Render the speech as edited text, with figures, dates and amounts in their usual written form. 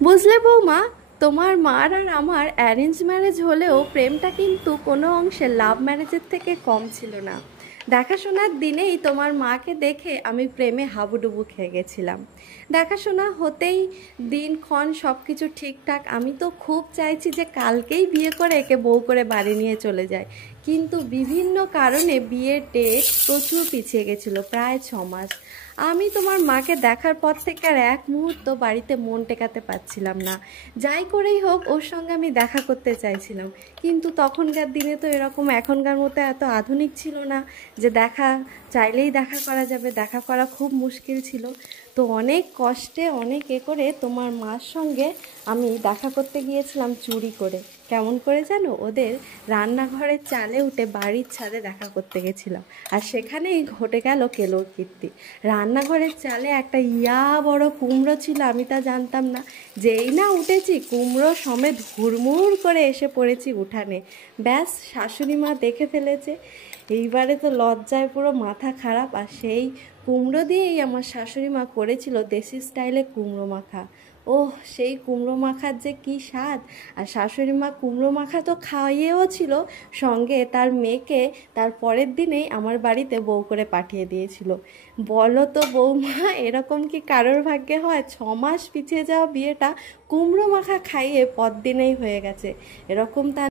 বুঝলে বৌমা, তোমার মার আর আমার অ্যারেঞ্জ ম্যারেজ হলেও প্রেমটা কিন্তু কোনো অংশে লাভ ম্যারেজের থেকে কম ছিল না। দেখাশোনার দিনেই তোমার মাকে দেখে আমি প্রেমে হাবুডুবু খেয়ে গেছিলাম। দেখাশোনা হতেই দিনক্ষণ সব কিছু ঠিকঠাক, আমি তো খুব চাইছি যে কালকেই বিয়ে করে একে বউ করে বাড়ি নিয়ে চলে যায়। কিন্তু বিভিন্ন কারণে বিয়ের ডেট প্রচুর পিছিয়ে গেছিলো, প্রায় 6 মাস। আমি তোমার মাকে দেখার পর থেকে আর এক মুহূর্ত বাড়িতে মন টেকাতে পারছিলাম না। যাই করেই হোক ওর সঙ্গে আমি দেখা করতে চাইছিলাম, কিন্তু তখনকার দিনে তো এরকম এখনকার মতো এত আধুনিক ছিল না যে দেখা চাইলেই দেখা করা যাবে। দেখা করা খুব মুশকিল ছিল। তো অনেক কষ্টে অনেক করে তোমার মার সঙ্গে আমি দেখা করতে গিয়েছিলাম চুরি করে। কেমন করে জানো? ওদের রান্নাঘরের চালে উঠে বাড়ির ছাদে দেখা করতে গেছিলাম। আর সেখানেই ঘটে গেল কেলোর কীর্তি। রান্নাঘরের চালে একটা বড় কুমড়ো ছিল, আমি তা জানতাম না। যেই না উঠেছি কুমড়ো সমেত হুড়মুড় করে এসে পড়েছি উঠানে। ব্যাস, শাশুড়ি মা দেখে ফেলেছে। এইবারে তো লজ্জায় পুরো মাথা খারাপ। আর সেই কুমড়ো দিয়েই আমার শাশুড়ি মা করেছিল দেশি স্টাইলে কুমড়ো মাখা। ওহ, সেই কুমড়ো মাখার যে কী স্বাদ! আর শাশুড়ি মা কুমড়ো মাখা তো খাইয়েও ছিল, সঙ্গে তার মেয়েকে তার পরের দিনেই আমার বাড়িতে বউ করে পাঠিয়ে দিয়েছিল। বলো তো বৌমা, এরকম কি কারোর ভাগ্যে হয়? 6 মাস পিছিয়ে যাওয়া বিয়েটা কুমড়ো মাখা খাইয়ে পরদিনেই হয়ে গেছে। এরকম তা